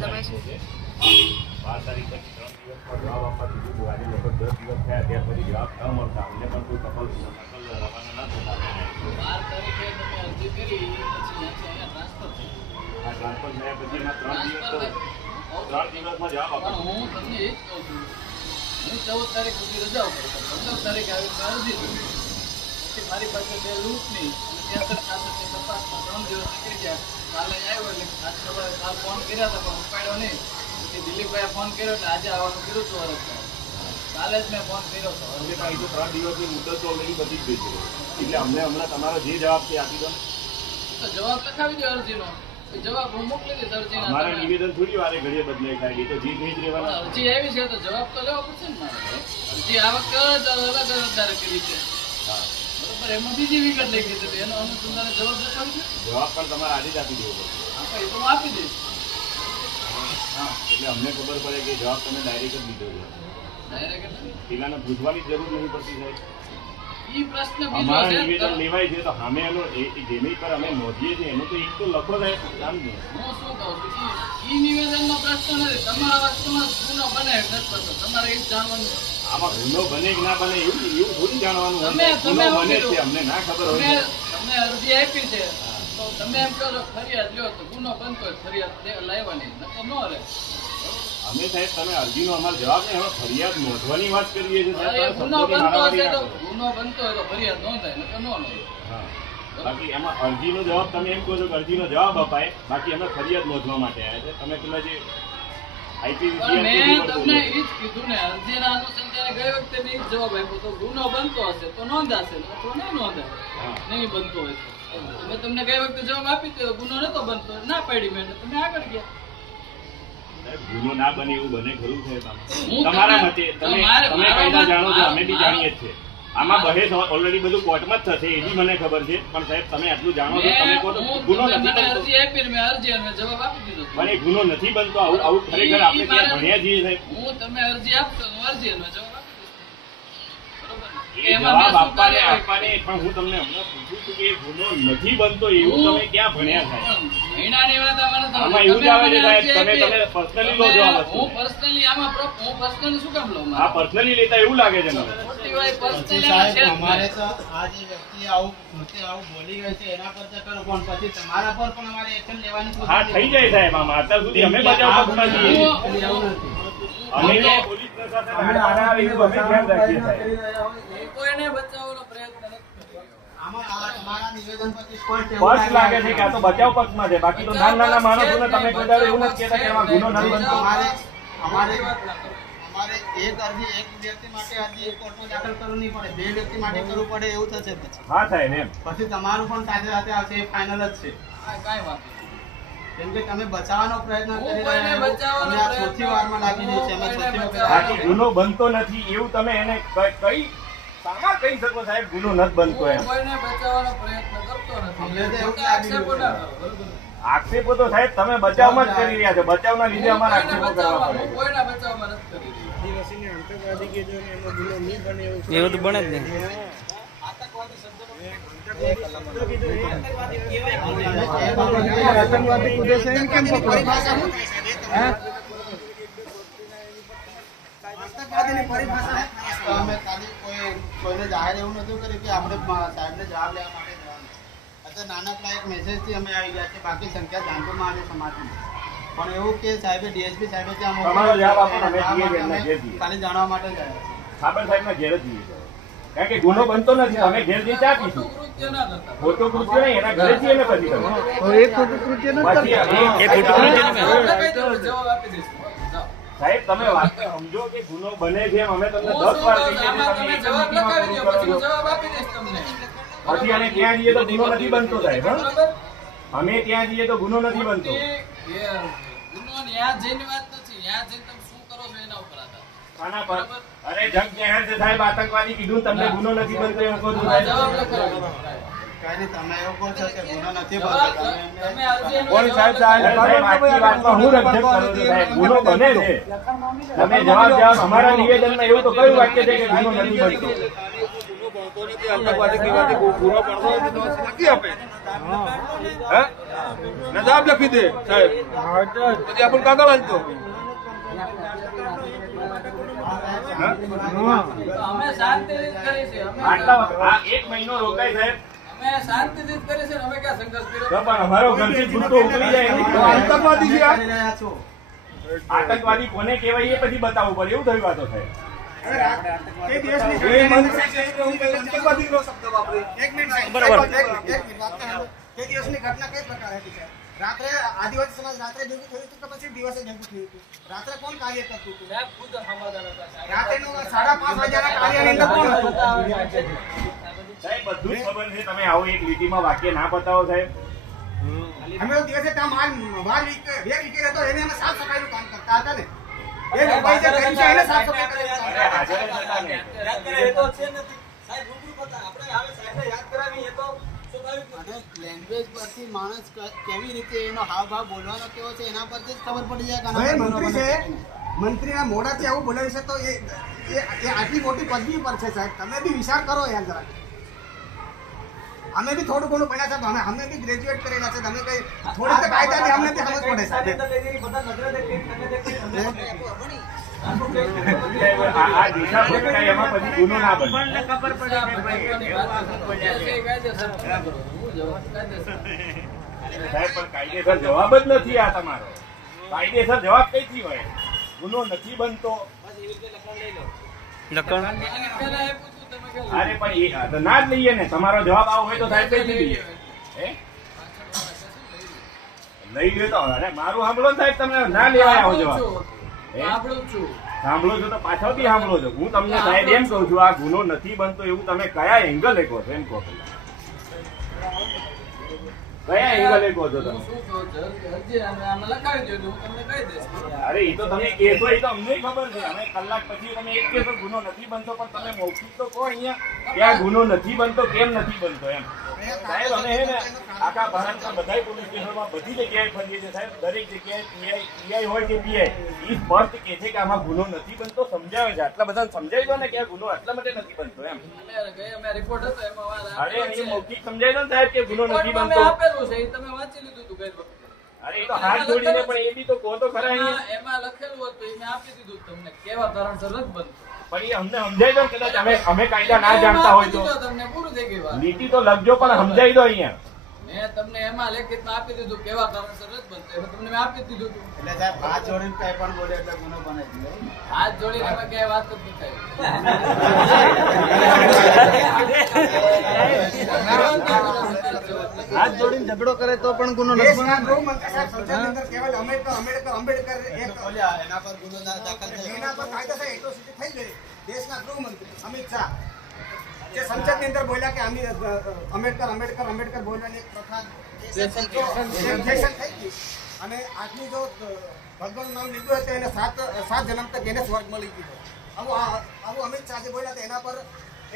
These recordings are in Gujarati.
તમે શું 12 તારીખ પછી 3 દિવસ પર જવાબ આપવા દીધું હતું. આજે લગભગ 10 દિવસ થયા ત્યાર પછી જવાબ ન મળતા અમને પણ કોઈ નકલ રવાના ન થતા. 12 તારીખે તમે અરજી કરી પછી અહીંયા ટ્રાન્સફર થઈ આ ટ્રાન્સફર થયા પછી એના 3 દિવસમાં જવાબ આપો. હું તમને એ જ કહું છું, હું 14 તારીખ સુધી રજાઓ કરતો, 15 તારીખે આવી અરજી કરી. પછી મારી પાસે 2 લૂંટની અને 63-66ની તપાસમાં 3 દિવસ નીકળી ગયા. કાલે આવ્યો એટલે આજ સવારે કાલ ફોન કર્યા હતા પણ ઉપાડ્યો નહીં. પછી દિલીપભાઈએ ફોન કર્યો એટલે આજે આવવાનું કીધું હતું હરખભાઈ. કાલે જ મેં ફોન કર્યો હતો. અમને કાંઈ તો 3 દિવસની મુદત તો ઓલરેડી બધી જ ગઈ છે. એટલે અમને હમણાં તમારો જે જવાબ છે આપી દો. તો જવાબ લખાવી દો અરજીનો. જવાબ હું મોકલી દઈશ અરજીના. અમારા નિવેદન થોડી વારે ઘડીએ બદલાઈ થાય. તો જે થઈ જ રહેવાના. અરજી આવી છે તો જવાબ તો લેવો પડશે ને મારે. અરજી આ વખતે અલગ અરજદારે કરી છે. હા, બરોબર, એમાં બીજી વિગત લખી છે એનો અનુસંધાને જવાબ લખાવી છે. જવાબ પણ તમારે આજે જ આપી દેવો પડશે. હા, એ તો હું આપી દઈશ. હા, એટલે અમને ખબર પડે કે જવાબ તમે ડાયરેક્ટ જ લીધો છે. ડાયરેક્ટ પેલાને પૂછવાની જરૂર નહીં પડતી સાહેબ. ઈ પ્રશ્ન બીજો અમારા છે. નિવેદન લેવાય છે તો સામે એનો જેની પર અમે નોંધીએ છીએ એનું તો એક તો લખો સાહેબ. સમજો હું શું કહું છું ઈ નિવેદનનો પ્રશ્ન નથી. તમારા વસ્તુમાં ગુનો બને કે નથી બનતો તમારે એ જ જાણવાનું છે. આમાં ગુનો બને કે ના બને એવું થોડી જાણવાનું હોય. તમે ગુનો બને કીધું. છે અમને ના ખબર હોય. તમે અરજી આપી છે તો તમે એમ કહો છો ફરિયાદ લ્યો તો ગુનો બનતો હોય ફરિયાદ લાવવાની નકર ન રહે. અમે સાહેબ તમે અરજીનો અમારો જવાબ નહીં, અમે ફરિયાદ નોંધવાની વાત કરીએ છીએ અરે, સાહેબ. ગુનો શબ્દોની બનતો મારામારી હશે ના તો કરો. ગુનો બનતો હોય તો ફરિયાદ નોંધાય નકર ન નોંધાય. હા. બાકી એમાં અરજીનો જવાબ તમે એમ કહો છો કે અરજીનો જવાબ અપાય, બાકી અમે ફરિયાદ નોંધવા માટે આવ્યા છે. તમે પેલા જે પણ મેં તમને ઈ જ કીધું ને અરજીના અનુસંધાને ગઈ વખતે મેં ઈ જ જવાબ આપ્યો તો ગુનો બનતો હશે તો નોંધાશે અથવા નહીં નોંધાય. નહીં બનતો હોય તો મેં તમને ગઈ વખતે જવાબ આપી દીધો ગુનો નતો બનતો ના પાડી મેં એટલે તમે આગળ ગયા. ગુનો ના બને એવું બને ખરું છે હું તમારા તમને- મતે? તો તમે મારે- તમે મારો કાયદા મત- જાણો છો, અમે બી મારો- જાણીએ જ છે. આમાં બહેસ ઓલરેડી બધું કોર્ટમાં જ થશે એ બી મને ખબર છે. પણ સાહેબ તમે આટલું જાણો છો, તમે કહો તો ગુનો તમે નથી મને બનતો. અરજી આપી ને મેં અરજી અને જવાબ આપી દીધો. પણ એ ગુનો નથી બનતો. આવું આવું ખરેખર આપણે ત્યાં ભણ્યા છીએ સાહેબ. હું તમે અરજી આપશો તો અરજી અને જવાબ આપી દઈશ. બરોબર ને? એ એમાં મેં જવાબ શું આપવાને કર્યું? આપવાને પણ હું તમને હમણાં પૂછું છું કે એ ગુનો નથી બનતો એવું તમે ક્યાં ભણ્યા સાહેબ? મહિનાની વાત આમાં નથી. આમાં એવું જ આવે છે સાહેબ. તમે તમે મને પર્સનલી લો છો આ વસ્તુ. હું પર્સનલી આમાં હું પર્સનલી શું કામ લઉં? આ પર્સનલી લેતા એવું લાગે છે મને. ખોટી વાત personally સાહેબ, છે જ અમારે નહીં. તો આ જે વ્યક્તિ આવું પોતે આવું બોલી ગયો છે એના પર તો કરો પણ પછી તમારા પર પણ અમારે એક્શન લેવાની હા, થઈ જાય સાહેબ. આમાં અત્યાર સુધી અમે બચાવ પક્ષમાં છીએ. એવું નથી. અમે તો પોલીસ પ્રશાસન આડા આવે એવું અમે ધ્યાન રાખીએ સાહેબ. હું કોઈને બચાવવાનો પ્રયત્ન નથી કર્યો. આમાં આ તમારા નિવેદન પરથી સ્પષ્ટ એવું સ્પષ્ટ લાગે છે કે આ તો બચાવ પક્ષમાં છે. બાકી તો નાના નાના માણસોને તમે કોઈ દાડો એવું નથી કહેતા કે એમાં ગુનો નથી બનતો. અમારે એક અરજી એક વ્યક્તિ માટે અરજી એક કોર્ટમાં દાખલ કરવું નહીં પડે, 2 વ્યક્તિ માટે કરવું પડે એવું થશે પછી. હા સાહેબ એમ. પછી તમારું પણ સાથે સાથે આવશે એ ફાઇનલ જ છે. કાંઈ વાંધો નહીં. કેમ કે તમે બચાવવાનો પ્રયત્ન હું કરી કોઈને રહ્યા છો. બચાવવાનો અમે આ પ્રયત્ન- ચોથી વારમાં લાગી જઈએ છીએ. અમે હું ચોથી કોઈને વખત બાકી ગુનો બનતો નથી એવું તમે એને કઈ સામા કહી શકો સાહેબ ગુનો નથી બનતો હું એમ. કોઈને બચાવવાનો પ્રયત્ન કરતો નથી. અમને તો એવું જ ખોટા લાગી આક્ષેપો રહ્યું ના છે. કરો. બરોબર ને? આક્ષેપો તો સાહેબ તમે બચાવમાં જ કરી રહ્યા છો. બચાવના લીધે અમારે હું આક્ષેપો કરવા કોઈને પડે. બચાવવામાં નથી કરી રહ્યો. એવું તો બને જ નહીં. આતંકવાદી કૂદે છે એમ કેમ પકડો? અમે ખાલી કોઈને જાહેર એવું નતું કર્યું કે આપણે સાહેબને જવાબ લેવા માટે જવાનું. અત્યારે નાનકડા એક મેસેજથી અમે આવી ગયા છે. બાકી સંખ્યા જાણવામાં આવે સમાજની. પણ એવું કે સાહેબે ડીએસપી સાહેબે ત્યાં તમારો જવાબ આપો ને, અમે જઈએ છીએ, એમના ઘેર જઈએ. ખાલી જાણવા માટે જ આવ્યા છે. સાબર સાહેબના ઘેર જ જઈએ છીએ. કારણ કે ગુનો બનતો નથી. અમે ઘેર જઈ ચા પીશું. ખોટું કૃત્ય ના કરતા. ખોટું કૃત્ય નહીં, એના ઘરે જઈએ ને પછી તમે. પછી એ ખોટું કૃત્ય નથી ને. જવાબ લખાઈ દો, જવાબ આપી દઈશ. જાઓ. સાહેબ તમે વાત સમજો કે ગુનો બને છે એમ અમે તમને હું 10 શું વાર કહું કહીએ છું, છીએ. આમાં તમે તમે એક જવાબ મિનિટમાં લખાવી પૂરું દો, પછી કરો હું છો. જવાબ આપી દઈશ તમને. પછી અમે ત્યાં જઈએ તો ગુનો નથી બનતો સાહેબ. હા? બરાબર? અમે ત્યાં જઈએ તો ગુનો નથી બનતો. ગુનો ન્યા જઈને વાત નથી. ન્યા જઈને તમે શું કરો છો એના ઉપર આધાર. આના પર અરે જંગ જાહેર છે સાહેબ. આતંકવાદી કીધું તમને ગુનો નથી બનતો એમ કહો છો જવાબ સાહેબ. લખાવી દો. કઈ નહીં, તમે એવું કહો છો કે ગુનો નથી બનતો. જવાબ તમે એમને તમે અરજી એમને કોણ સાહેબ જવાબ સાહેબ આજની વાતમાં હું રક્ષક કરું છું સાહેબ. ગુનો બને છે. તમે જવાબ અમારા નિવેદનમાં એવું તો કયું વાક્ય છે કે ગુનો નથી બનતો? ભણતો નથી, આતંકવાદી કહેવાથી ગુનો ભણતો નથી તો લખી આપે, હે નજાબ લખી દે સાહેબ, પછી આપણને કાગળ હાલતો. અમે શાંતિથી જ કરી છે. આ 1 મહિનો રોકાય સાહેબ, અમે શાંતિથી જ કરી છે ને અમે ક્યાં સંઘર્ષ કર્યો? તો પણ અમારો ઘરથી છૂટો ઉતરી જાય તો આતંકવાદી છે. આતંકવાદી કોને કહેવાય એ પછી બતાવવું પડે, એવું થયું વાતો થાય. રાત્રે આદિવાસી સમાજ રાત્રે ભેગું થયું હતું કે પછી દિવસે ભેગું થયું હતું? રાત્રે કોણ કાર્ય કરતું હતું? સાહેબ ખુદ સમાધાન હતા સાહેબ. રાત્રેનું 5:30 વાગ્યાના કાર્યની અંદર કોણ હતું? સાહેબ બધું જ ખબર છે, તમે આવો એક લીટીમાં વાક્ય ના બતાવો સાહેબ. અમે તો દિવસે કામ વાર વીક રહેતો એને અમે સાફ સફાઈનું કામ કરતા હતા ને. એ લોકોએ જે કર્યું છે એને સાફ સફાઈ કરી અરે હાજર જ હતા ને. લેંગ્વેજ પરથી માણસ કેવી રીતે એનો હાવભાવ બોલવાનો કેવો છે એના પરથી જ ખબર પડી જાય કે મંત્રી છે, મંત્રીના મોઢાથી આવું બોલાવી છે તો એ આટલી મોટી પદવી પર છે સાહેબ. તમે બી વિચાર કરો યાર જરા. અમે બી થોડું ઘણું ભણ્યા છે, અમે બી ગ્રેજ્યુએટ કરેલા છે. તમે કઈ થોડી તો કાયદાથી અમને બી સમજ પડે સાહેબ. આ દિશા ભટકાય એમાં પછી ગુનો ના બને. સાહેબ પણ કાયદેસર જવાબ જ નથી આ તમારો. કાયદેસર જવાબ કઈથી હોય? ગુનો નથી બનતો. લખણ અરે પણ એ તો ના જ લઈએ ને. તમારો જવાબ આવો હોય તો સાહેબ કઈથી લઈએ? હે લઈ લ્યો તો અરે મારું સાંભળો ને સાહેબ, તમે ના લેવાય આવો જવાબ. સાંભળો છો તો પાછળ બી સાંભળો છો. હું તમને સાહેબ એમ કહું છું આ ગુનો નથી બનતો એવું તમે કયા એંગલે કહો છો? એમ કહો કયા એંગલે કહો છો તમે? અરે એ તો તમે કહેશો એ તો અમને ખબર છે. અમે કલાક પછી તમે એક કહેશો ગુનો નથી બનતો, પણ તમે મૌખિક તો કહો અહીંયા કે આ ગુનો નથી બનતો, કેમ નથી બનતો એમ. સાહેબ અમે હે ને આખા ભારતના બધા પોલીસ સ્ટેશનમાં બધી જગ્યાએ ફરીએ છીએ સાહેબ. દરેક જગ્યાએ પીઆઈ હોય કે પીઆઈ એ સ્પષ્ટ કહે છે કે આમાં ગુનો નથી બનતો, સમજાવે છે. આટલા બધા સમજાવી દો ને કે આ ગુનો આટલા માટે નથી બનતો એમ. અરે એ મૌખિક સમજાવી દો ને સાહેબ કે ગુનો નથી બનતો. તમે વાંચી લીધું હતું ગઈ વખતે. અરે એ તો હાથ જોડીને પણ એ બી તો કહો તો ખરા અહીંયા. એમાં લખેલું હતું મેં આપી દીધું તમને કેવા કારણસર નથી બનતું. પણ એ અમને સમજાવી દો કદાચ અમે કાયદા ના જાણતા હોય તો. તમને પૂરું થઈ ગઈ વાત. નીતિ તો લખજો પણ સમજાવી દો અહીંયા. મેં તમને એમાં લેખિતમાં આપી દીધું કેવા કારણસર નથી બનતું. એટલે તમને મેં આપી દીધું હતું. એટલે સાહેબ હાથ જોડીને કઈ પણ બોલે એટલે ગુનો બને છે. હાથ જોડીને એમાં ક્યાંય વાત જ નથી થઈ. હાથ જોડીને ઝઘડો કરે તો પણ ગુનો નથી. દેશના ગૃહમંત્રી સાહેબ સંસદની અંદર કહેવાય આંબેડકર એક એના પર ગુનો દાખલ થયો. એના પર કાયદેસર એટ્રોસિટી થઈ ગઈ. દેશના ગૃહમંત્રી અમિત શાહ જે સંસદની અંદર બોલ્યા કે આંબેડકર બોલવાની એક પ્રથા સેન્સેશન થઈ ગઈ. અને આજની જો ભગવાનનું નામ લીધું હોય તો એને 7 જન્મ તક એને સ્વર્ગ મળી ગયો. આવું અમિત શાહ જે બોલ્યા એના પર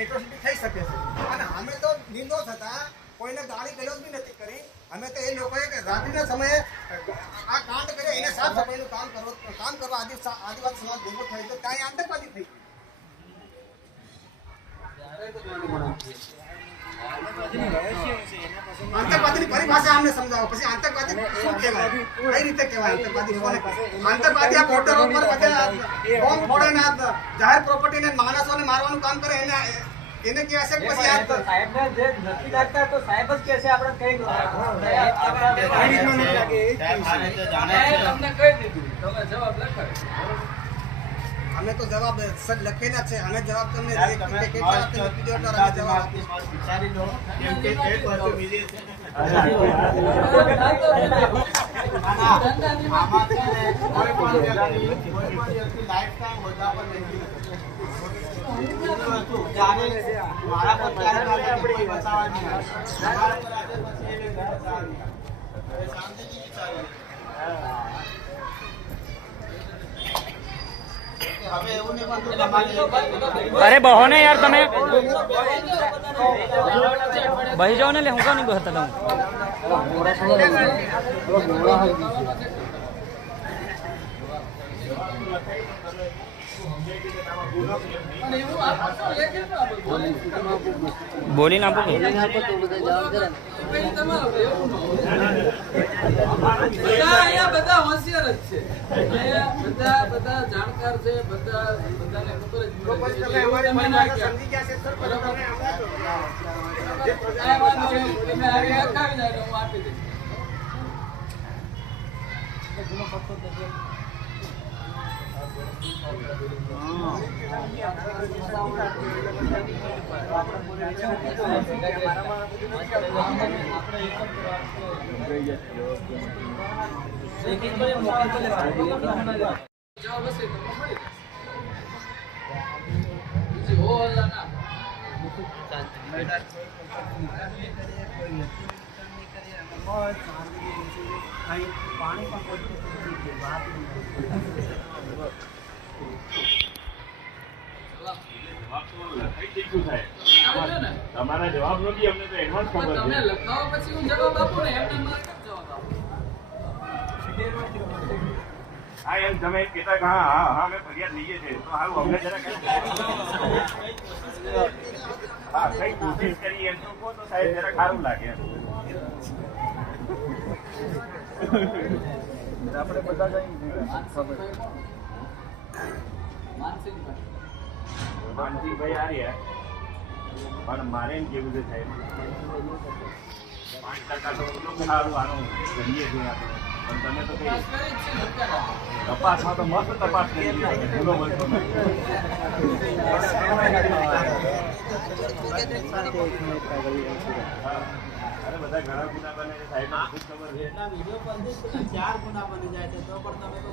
એટ્રોસિટી થઈ શકે છે. અને અમે તો નિર્દોષ હતા, કોઈને ગાળી ગલોચ બી નથી કરી. અમે તો એ લોકોએ રાત્રિના સમયે આ કાંડ કર્યો એને સાફ સફાઈનું કામ કરવા આદિવાસી સમાજ ભેગો થયો તો ત્યાં આતંકવાદી થઈ ગઈ. આતંકવાદીની પરિભાષા અમને સમજાવો. પછી આતંકવાદી શું કહેવાય, કઈ રીતે કહેવાય આતંકવાદી? આતંકવાદી આ બોર્ડરો પર બધા બોમ્બ ફોડે ને જાહેર પ્રોપર્ટીને માણસોને મારવાનું કામ કરે એને કહેવાય છે. પછી સાહેબને જે નથી લાગતા તો સાહેબ જ કહે છે આપણે કઈ તમને કહી દીધું તમે જવાબ લખાય. અમે તો જવાબ લખેલા છે. અમે જવાબ તમને કેટલા લખી દો અમે જવાબ વિચારી લો. કેમ કે એક વસ્તુ બીજી છે આમાં છે ને કોઈ પણ વ્યક્તિ લાઈફ ટાઈમ હોદ્દા પર નથી શકતો. જ્યારે મારા પર ત્યારે કોઈ બચાવવા નહીં આવે. મારા પર આજે પછી એ બચાવવા નહીં આવે. શાંતિથી વિચારો. હવે એવું નહીં બનતું તમારી અરે બહો ને યાર તમે બહી જાઓ ને લે હું કા નહીં બહતા હું લખાઈ પણ તમે શું સમજાઈ ગયું કે આમાં ગુનો કેમ નહીં? પણ એવું આપણે તો લેખિતમાં આપણે બોલીએ. બોલીને આપો કે પછી તમારું એવું ન હોય. બધા અહીંયા બધા હોશિયાર જ છે. અહીંયા બધા જાણકાર છે, બધાને ખબર જ પડે છે. એવું તમે ના કહો. બરાબર? આ વાંધો નહીં. તમે આવી અટકાવી જાય તો હું આપી દઈશ. જવાબ હશે તો મળી જશે. બીજી હો હલ્લા ના. જવાબ તો લખાઈ દીધું સાહેબ. આવે છે ને? તમારા જવાબ નથી અમને તો એડવાન્સ ખબર તમે છે. લખાવો પછી હું જવાબ આપું ને એમને મારે કેમ જવાબ આપો? હા એમ તમે કહેતા કે હા હા હા અમે ફરિયાદ લઈએ છીએ તો હારું અમને જરાક હા કઈ કોશિશ કરી એમ તો કહો તો સાહેબ જરાક સારું લાગે એમ. માનસિંહભાઈ આ રહ્યા પણ મારે એમ કેવું છે સાહેબ 5% તો સારું આનું કરીએ છીએ આપણે પણ તમે તો કઈ તપાસમાં તો મસ્ત તપાસ કરી છે ગુનો બનતો નથી. હા. અરે બધા ઘણા ગુના બને છે સાહેબ ખૂબ ખબર છે. ચાર ગુના બની જાય છે તો પણ તમે તો